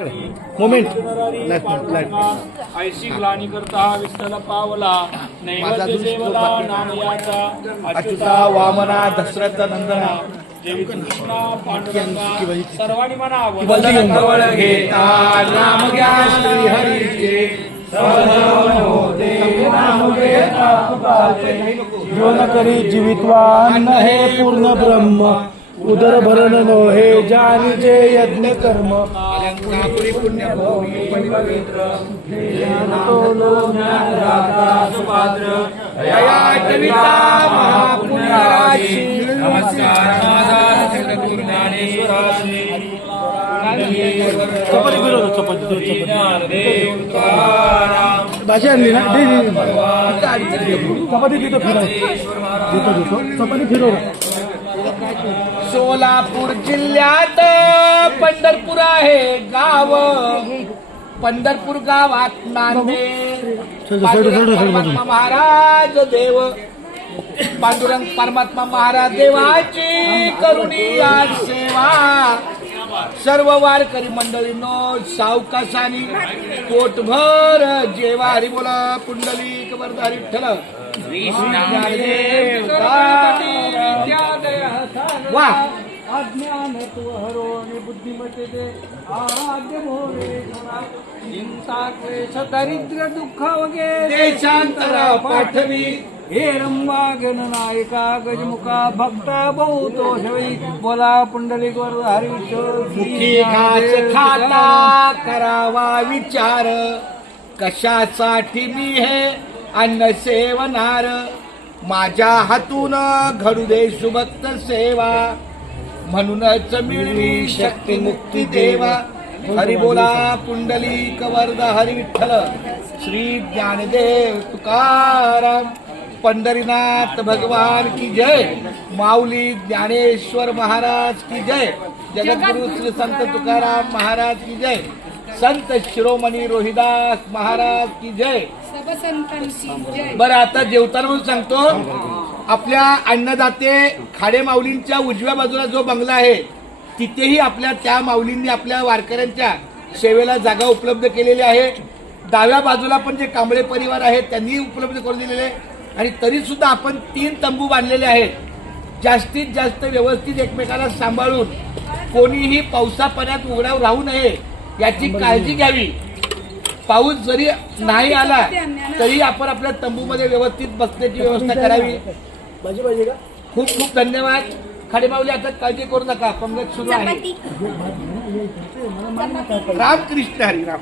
moment ऐशी ग्लानी करता विठ्ठल पावला नैवेद्य जेवला नाम याचा अच्युता वामना दशरथ नंदना देवी कृष्णा पांडुरंगा सर्वांनी म्हणा जवळ घेता नाम घ्या श्री हरीचे जो न करी जीवितवान हे पूर्ण ब्रह्म उदर भरण नो हे जानिजे यज्ञ कर्म अलंकापुरी पुण्यभूमी पवित्र सुपात्र कविता महापुण्यराशी नमस्कार माझा सद्गुरु ज्ञानेश्वराशी चपाती फिरव चपाती तुकाराम भाजी आणली ना चपाती तिथं फिराय देतो चपाती फिरव सोलापूर जिल्ह्यात पंढरपूर आहे गाव पंढरपूर गावात नांदे परमात्मा महाराज देव पांडुरंग परमात्मा महाराज देवाची करुणी आज सेवा सर्व वारकरी मंडळींनो सावकाशानी पोटभर जेवा हरी बोला पुंडलिक वरद हरी विठ्ठल वा अज्ञान तू हरो आणि बुद्धिमते दे आराध्य भोरे चिंता क्लेश दारिद्र्य दुःख वगैरे देशांतर पाठवी हे रंबा गणनायका गजमुखा भक्त बहुतो शवी बोला पुंडलिक वर हरी मुखी घास खाता करावा विचार कशासाठी मी हे अन्न सेवनार माझ्या हातून घडू दे सुभक्त सेवा म्हणूनच मिळवी शक्ती मुक्ती देवा हरी बोला पुंडलिक वरद हरी विठ्ठल श्री ज्ञानदेव तुकाराम पंढरीनाथ भगवान की जय माऊली ज्ञानेश्वर महाराज की जय जगद्गुरु श्री संत तुकाराम महाराज की जय संत शिरोमणी रोहिदास महाराज की जय बरं आता जेवताना म्हणून सांगतो आपल्या अन्नदाते खाडे माऊलींच्या उजव्या बाजूला जो बंगला आहे तिथेही आपल्या त्या माऊलींनी आपल्या वारकऱ्यांच्या सेवेला जागा उपलब्ध केलेली आहे डाव्या बाजूला पण जे कांबळे परिवार आहेत त्यांनी उपलब्ध करून दिलेले आणि तरी सुद्धा आपण 3 तंबू बांधलेले आहेत जास्तीत जास्त व्यवस्थित एकमेकाला सांभाळून कोणीही पावसा पाण्यात उघड्यावर राहू नये याची काळजी घ्यावी पाऊस जरी नाही आला तरी आपण आपल्या तंबूमध्ये व्यवस्थित बसण्याची व्यवस्था करावी खूप खूप धन्यवाद खाडे माऊली आता काळजी करू नका पंगत सुरू आहे रामकृष्ण हरी राम